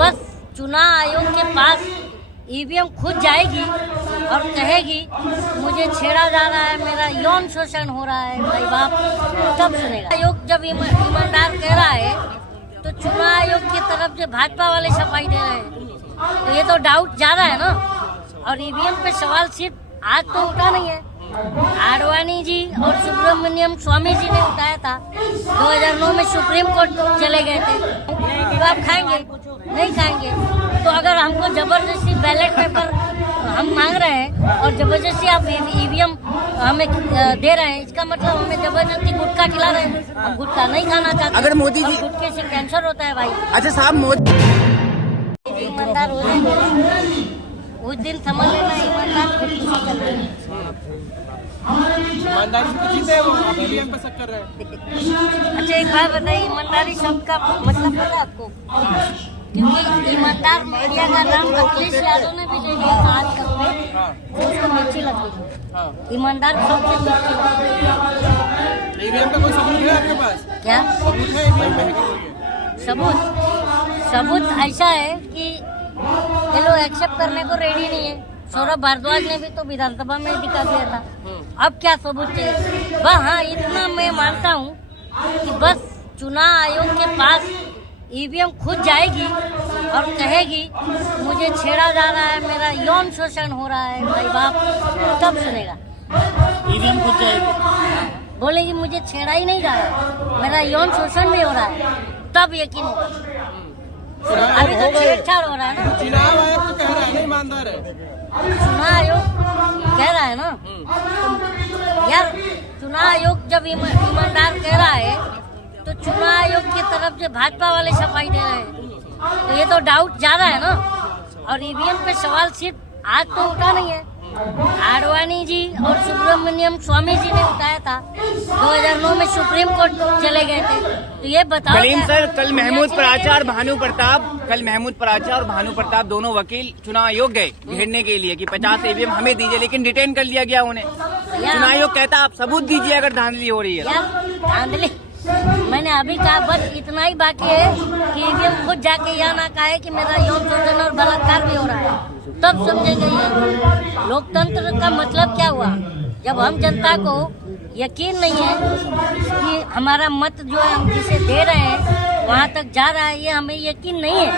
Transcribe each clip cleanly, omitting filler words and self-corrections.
बस चुनाव आयोग के पास ईवीएम खुद जाएगी और कहेगी मुझे छेड़ा जा रहा है, मेरा यौन शोषण हो रहा है, भाई बाप तब सुनेगा। आयोग जब ईमानदार कह रहा है तो चुनाव आयोग की तरफ से भाजपा वाले सफाई दे रहे हैं, तो ये तो डाउट ज्यादा है ना। और ईवीएम पे सवाल सिर्फ आज तो उठा नहीं है, आडवाणी जी और सुब्रमण्यम स्वामी जी ने उठाया था। 2009 में सुप्रीम कोर्ट चले गए थे। तो आप खाएंगे नहीं खाएंगे? तो अगर हमको जबरदस्ती बैलेट पेपर हम मांग रहे हैं और जबरदस्ती आप ईवीएम हमें दे रहे हैं, इसका मतलब हमें जबरदस्ती गुटखा खिला रहे हैं। हम गुटखा नहीं खाना चाहते। अगर मोदी जी गुटखे से कैंसर होता है भाई। अच्छा साहब, मोदी ईमानदार हो जाएंगे उस दिन समझ लेना, ईमानदार खुद ही चल रहे हैं। ईमानदारी से जीते हैं वो, आप ईवीएम पे शक कर रहे हैं। अच्छा एक बात बताइए, ईमानदारी शब्द का मतलब पता है आपको? क्योंकि ईमानदार मीडिया का नाम अखिलेश यादव ने भी जो दिया था आज तक में, उसको मिर्ची लगी। ईमानदार शब्द से मिर्ची लगी। ईवीएम का कोई सबूत है आपके पास? क्या सबूत है ईवीएम पे हैकिंग हुई है? सबूत ऐसा है कि ये लोग एक्सेप्ट करने को रेडी नहीं है। सौरभ भारद्वाज ने भी तो विधानसभा में दिखा दिया था। अब क्या सबूत चाहिए? हाँ, इतना मैं मानता हूँ कि बस चुनाव आयोग के पास ईवीएम खुद जाएगी और कहेगी मुझे छेड़ा जा रहा है, मेरा यौन शोषण हो रहा है, भाई बाप तब सुनेगा। ईवीएम खुद जाएगी, बोलेगी मुझे छेड़ा ही नहीं जा रहा है, मेरा यौन शोषण भी हो रहा है, तब यकीन होगा। अभी तो छेड़छाड़ हो रहा है ना। चुनाव आयोग तो कह रहा है ना ईमानदार है। चुनाव आयोग कह रहा है ना, तो यार चुनाव आयोग जब ईमानदार कह रहा है तो चुनाव आयोग की तरफ से भाजपा वाले सफाई दे रहे हैं, तो ये तो डाउट ज्यादा है ना। और ईवीएम पे सवाल सिर्फ आज तो उठा नहीं है, आडवाणी जी और सुब्रमण्यम स्वामी जी ने उठाया था। 2009 में सुप्रीम कोर्ट चले गए थे। तो ये बताओ कलीम सर, कल महमूद पराचा और भानु प्रताप दोनों वकील चुनाव आयोग गए घेरने के लिए कि 50 ईवीएम हमें दीजिए, लेकिन डिटेन कर लिया गया उन्हें। चुनाव आयोग कहता आप सबूत दीजिए अगर धांधली हो रही है। धांधली मैंने अभी कहा, बस इतना ही बाकी है कि ईवीएम खुद जाके यह ना कहे कि मेरा यौन शोषण और बलात्कार भी हो रहा है, तब समझेंगे ये लोकतंत्र का मतलब क्या हुआ। जब हम जनता को यकीन नहीं है कि हमारा मत जो है हम जिसे दे रहे हैं वहाँ तक जा रहा है, ये हमें यकीन नहीं है,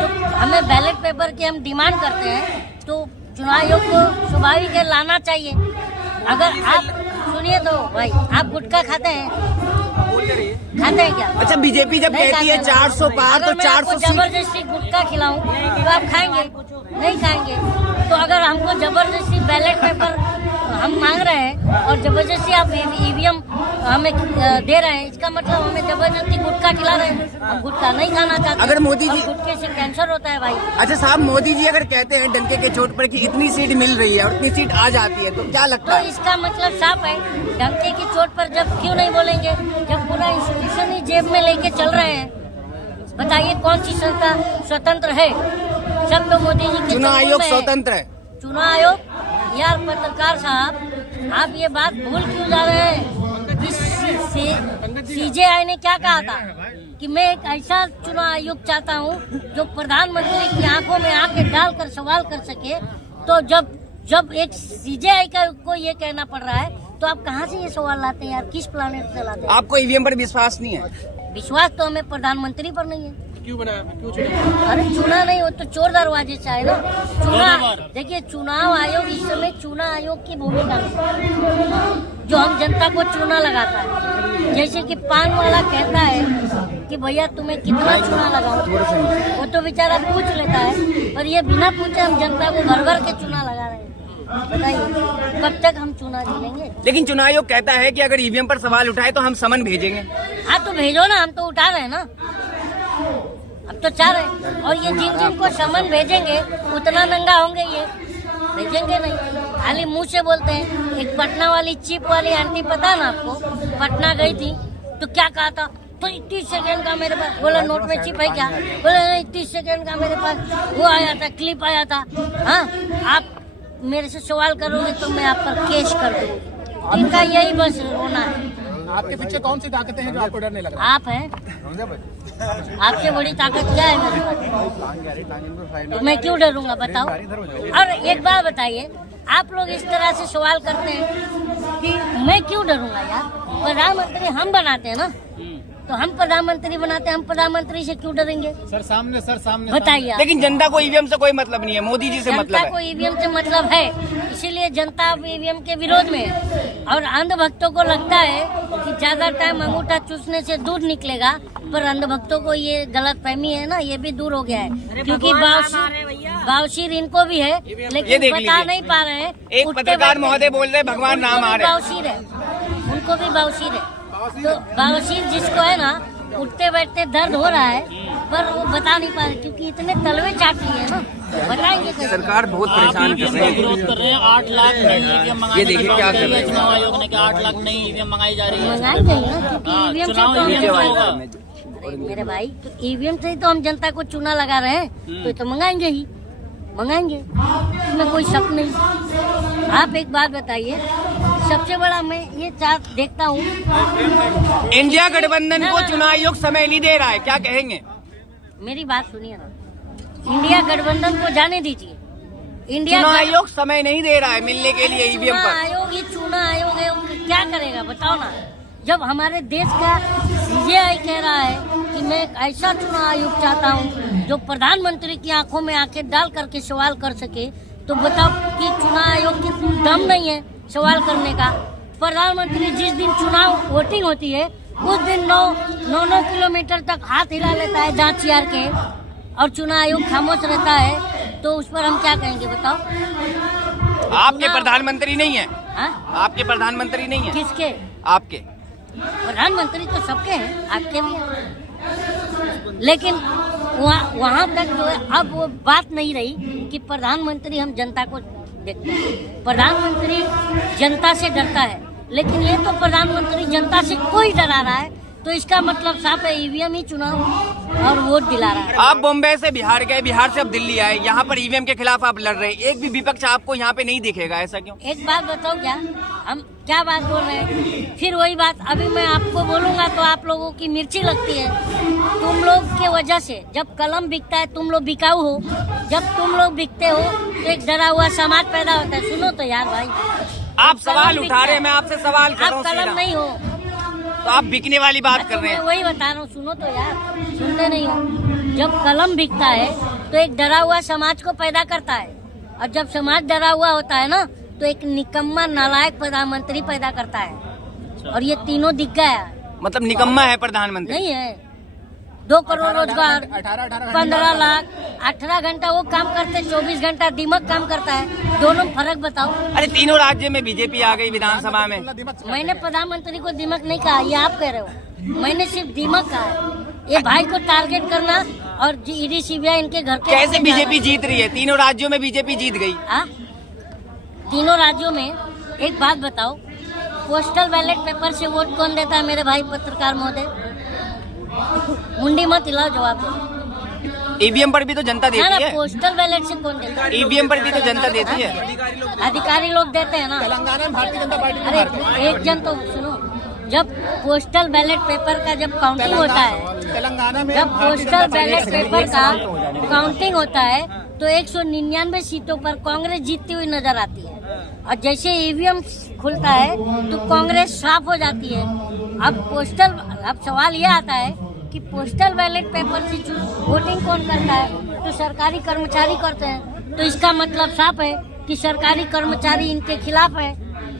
तो हमें बैलेट पेपर की हम डिमांड करते हैं, तो चुनाव आयोग को स्वाभाविक है लाना चाहिए। अगर आप सुनिए तो भाई, आप गुटखा खाते हैं क्या? अच्छा, बीजेपी जब कहती है 400 पार तो 400 जबरदस्ती गुटखा खिलाऊं तो आप खाएंगे नहीं खाएंगे? तो अगर हमको जबरदस्ती बैलेट पेपर हम मांग रहे हैं और जबरदस्ती आप ईवीएम हमें दे रहे हैं, इसका मतलब हमें जबरदस्ती गुटखा खिला रहे हैं। हम गुटखा नहीं खाना चाहते। अगर मोदी जी गुटखे से कैंसर होता है भाई। अच्छा साहब, मोदी जी अगर कहते हैं डंके के चोट पर कि इतनी सीट मिल रही है और इतनी सीट आ जाती है, तो क्या लगता है? इसका मतलब साफ है, डंके की चोट पर जब क्यों नहीं बोलेंगे, जब पूरा इंस्टीट्यूशन ही जेब में लेके चल रहे हैं। बताइए कौन सी संस्था स्वतंत्र है? सब तो मोदी जी के चुनाव आयोग स्वतंत्र है। चुनाव आयोग, यार पत्रकार साहब आप ये बात भूल क्यों जा रहे हैं? सीजेआई ने क्या कहा था कि मैं एक ऐसा चुनाव आयोग चाहता हूँ जो प्रधानमंत्री की आंखों में आंखें डालकर सवाल कर सके। तो जब एक सीजेआई को ये कहना पड़ रहा है, तो आप कहाँ से ये सवाल लाते हैं यार? किस प्लानेट से लाते हैं? आपको ईवीएम पर विश्वास नहीं है? विश्वास तो हमें प्रधानमंत्री पर नहीं है। क्यों बनाया, क्यों चुना? अरे चुना नहीं, वो तो चोर दरवाजे से आए ना। देखिए चुनाव आयोग इस समय चुनाव आयोग की भूमिका में जो हम जनता को चूना लगाता है, जैसे कि पान वाला कहता है कि भैया तुम्हें कितना चूना लगाओ, वो तो बेचारा पूछ लेता है, पर ये बिना पूछे हम जनता को भर भर के चूना लगा रहे हैं। बताइए कब तक हम चुना झेलेंगे? लेकिन चुनाव आयोग कहता है कि अगर ईवीएम पर सवाल उठाए तो हम समन भेजेंगे। हाँ तो भेजो ना, हम तो उठा रहे हैं ना, अब तो चाह रहे हैं। और ये जिन जिन को समन भेजेंगे उतना नंगा होंगे, ये भेजेंगे नहीं, खाली मुंह से बोलते हैं। एक पटना वाली चिप वाली आंटी, पता ना आपको, पटना गई थी तो क्या कहा था, तो 30 सेकंड का मेरे पास, बोला नोट में चिप है क्या, बोला नहीं 30 सेकंड का मेरे पास वो आया था, क्लिप आया था। हाँ आप मेरे से सवाल करोगे तो मैं आप पर केस कर दूंगी। इनका यही बस होना है। आपके पीछे कौन सी ताकतें हैं जो आपको डर नहीं लग रहा? आप हैं, आपसे बड़ी ताकत क्या है मेरे पास? तो मैं क्यों डरूंगा बताओ? और एक बात बताइए, आप लोग इस तरह से सवाल करते हैं कि मैं क्यों डरूंगा यार? प्रधानमंत्री हम बनाते हैं ना, तो हम प्रधानमंत्री बनाते हैं, हम प्रधानमंत्री से क्यों डरेंगे? सर सामने बताइए आप। लेकिन जनता को ईवीएम से कोई मतलब नहीं है, मोदी जी से मतलब जनता को है। ईवीएम से मतलब है, इसीलिए जनता अब ईवीएम के विरोध में है। और अंधभक्तों को लगता है कि ज्यादा टाइम अंगूठा चूसने से दूध निकलेगा, पर अंधभक्तों को ये गलत फहमी है ना, ये भी दूर हो गया है। क्योंकि बावशीर इनको भी है, लेकिन देख बता लीजिए। नहीं पा रहे हैं। एक उठते पत्रकार बैठते- महोदय बोल रहे भगवान नाम आ रहे हैं। बावशीर है, उनको भी बावशीर है। तो बावशीर जिसको है ना, उठते बैठते दर्द हो रहा है, पर वो बता नहीं पा रहे क्योंकि इतने तलवे चाट लिए है ना, बताएंगे कैसे? सरकार बहुत परेशान कर रही है। विरोध कर रहे हैं। 8 लाख नई ईवीएम मंगाने ये देखिए की क्या बात कर कही रहे है हैं। चुनाव आयोग ने कि 8 लाख नई ईवीएम मंगाई जा रही है। मंगाएंगे ही ना, क्योंकि हाँ, ईवीएम से चुनाव तो हम ईवीएम जनता होगा। को- मेरे भाई, तो ईवीएम से ही तो हम जनता को चूना लगा रहे हैं, तो मंगाएंगे ही, मंगाएंगे, इसमें कोई शक नहीं। आप एक बात बताइए, सबसे बड़ा मैं ये देखता हूँ, इंडिया गठबंधन को चुनाव आयोग समय नहीं दे रहा है, क्या कहेंगे? मेरी बात सुनिए ना, इंडिया गठबंधन को जाने दीजिए। इंडिया चुनाव आयोग समय नहीं दे रहा है मिलने के लिए ईवीएम चुनाव पर। आयोग, ये चुनाव आयोग है, वो क्या करेगा बताओ ना? जब हमारे देश का सीजेआई कह रहा है कि मैं एक ऐसा चुनाव आयोग चाहता हूँ जो प्रधानमंत्री की आंखों में आंखें डाल करके सवाल कर सके, तो बताओ कि चुनाव आयोग की दम नहीं है सवाल करने का। प्रधानमंत्री जिस दिन चुनाव वोटिंग होती है उस दिन 9 किलोमीटर तक हाथ हिला लेता है दांत चियार के, और चुनाव आयोग खामोश रहता है, तो उस पर हम क्या कहेंगे बताओ? आपके प्रधानमंत्री नहीं है, हाँ? आपके प्रधानमंत्री नहीं है, किसके? आपके प्रधानमंत्री तो सबके हैं, आपके भी हैं। लेकिन वहाँ तक जो है, अब वो बात नहीं रही कि प्रधानमंत्री हम जनता को देखते हैं। प्रधानमंत्री जनता से डरता है, लेकिन ये तो प्रधानमंत्री जनता से कोई डरा रहा है, तो इसका मतलब साफ है ईवीएम ही चुनाव और वोट दिला रहा है। आप बॉम्बे से बिहार गए, बिहार से अब दिल्ली आए, यहाँ पर ईवीएम के खिलाफ आप लड़ रहे हैं, एक भी विपक्ष आपको यहाँ पे नहीं दिखेगा, ऐसा क्यों? एक बात बताओ, क्या हम क्या बात बोल रहे हैं? फिर वही बात अभी मैं आपको बोलूंगा तो आप लोगों की मिर्ची लगती है। तुम लोग के वजह से जब कलम बिकता है, तुम लोग बिकाऊ हो, जब तुम लोग बिकते हो तो एक डरा हुआ समाज पैदा होता है। सुनो तो यार भाई, आप सवाल उठा रहे हैं, मैं आपसे सवाल कर रहा आप हूँ कलम सीधा। नहीं हो, तो आप बिकने वाली बात कर रहे मैं हैं। वही बता रहा हूँ, सुनो तो यार, सुनते नहीं हो। जब कलम बिकता है तो एक डरा हुआ समाज को पैदा करता है, और जब समाज डरा हुआ होता है ना, तो एक निकम्मा नालायक प्रधानमंत्री पैदा करता है, और ये तीनों दिख गया। मतलब निकम्मा है प्रधानमंत्री? नहीं है, 2 करोड़ रोजगार, 15 लाख, 18 घंटा वो काम करते, 24 घंटा दिमाग काम करता है, दोनों फर्क बताओ। अरे तीनों राज्यों में बीजेपी आ गई विधानसभा में। मैंने प्रधानमंत्री को दिमाग नहीं कहा, ये आप कह रहे हो। मैंने सिर्फ दिमाग कहा है। ये भाई को टारगेट करना और ईडी सीबीआई इनके घर के कैसे बीजेपी जीत रही है? तीनों राज्यों में बीजेपी जीत गई। हाँ? तीनों राज्यों में एक बात बताओ, पोस्टल बैलेट पेपर से वोट कौन देता है मेरे भाई पत्रकार महोदय? मुंडी मत हिलाओ, जवाब दो। ईवीएम पर भी तो जनता ना देती है। पोस्टल बैलेट से कौन देता है? ईवीएम पर भी तो जनता देती है। अधिकारी लोग देते हैं ना। तेलंगाना में भारतीय जनता पार्टी अरे एक जन तो सुनो, जब पोस्टल बैलेट पेपर का जब काउंटिंग होता है, तेलंगाना में जब भारतीय पोस्टल जनता बैलेट पार्टी पेपर का काउंटिंग होता है तो 199 सीटों पर कांग्रेस जीतती हुई नजर आती है, और जैसे ईवीएम खुलता है तो कांग्रेस साफ हो जाती है। अब सवाल ये आता है कि पोस्टल बैलेट पेपर से वोटिंग कौन करता है? तो सरकारी कर्मचारी करते हैं, तो इसका मतलब साफ है कि सरकारी कर्मचारी इनके खिलाफ है,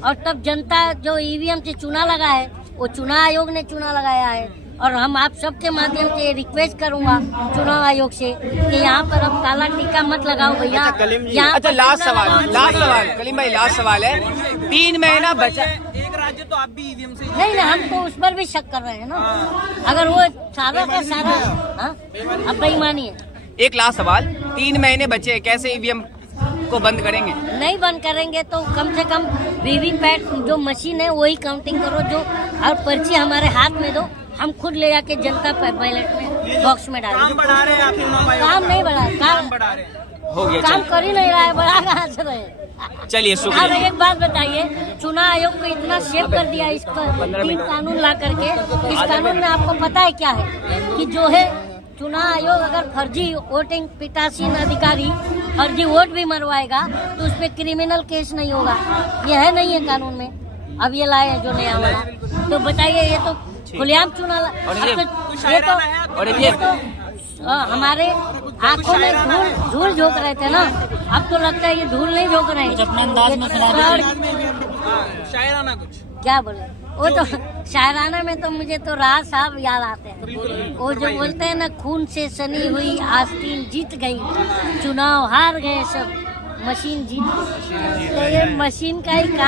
और तब जनता जो ईवीएम से चुना लगा है वो चुनाव आयोग ने चुना लगाया है। और हम आप सबके माध्यम से रिक्वेस्ट करूंगा चुनाव आयोग से कि यहाँ पर अब काला टीका मत लगाओ भैया। यहाँ अच्छा, पर लास्ट चुनाव सवाल, लास्ट सवाल कलीम भाई, लास्ट सवाल है। 3 महीना बचा। एक राज्य तो आप भी ईवीएम से नहीं, हम तो उस पर भी शक कर रहे हैं ना। अगर वो सारा का सारा, हाँ, अब बेईमानी है। एक लास्ट सवाल, 3 महीने बचे, कैसे ईवीएम को बंद करेंगे? नहीं बंद करेंगे तो कम से कम वीवीपैट जो मशीन है वही काउंटिंग करो, जो और पर्ची हमारे हाथ में दो, हम खुद ले जाके जनता बैलेट में बॉक्स में डालेंगे। बढ़ा रहे हैं आप चुनाव आयोग काम नहीं बढ़ा, काम बढ़ा रहे हैं। हो गया, काम चल। कर ही नहीं रहा है, बड़ा कहाँ से रहे। चलिए अब शुक्रिया। एक बात बताइए, चुनाव आयोग को इतना सेव कर दिया इसका 3 कानून ला करके, इस कानून में आपको पता है क्या है कि जो है चुनाव आयोग अगर फर्जी वोटिंग पीठासीन अधिकारी फर्जी वोट भी मरवाएगा तो उस पर क्रिमिनल केस नहीं होगा। ये है नहीं है कानून में, अब ये लाए है जो नया वाला। तो बताइए, ये तो खुलेआम चुनाव और ये- और ये- ये तो हमारे आंखों में धूल झोंक रहे थे ना, अब तो लगता है ये धूल नहीं झोंक रहे कुछ अपने अंदाज में सुना दीजिए। शायराना कुछ क्या बोले, वो तो शायराना में तो मुझे तो राज साहब याद आते हैं। वो जो बोलते हैं ना, खून से सनी हुई आस्तीन जीत गई, चुनाव हार गए सब, मशीन जीत गई। तो ये मशीन का ही काम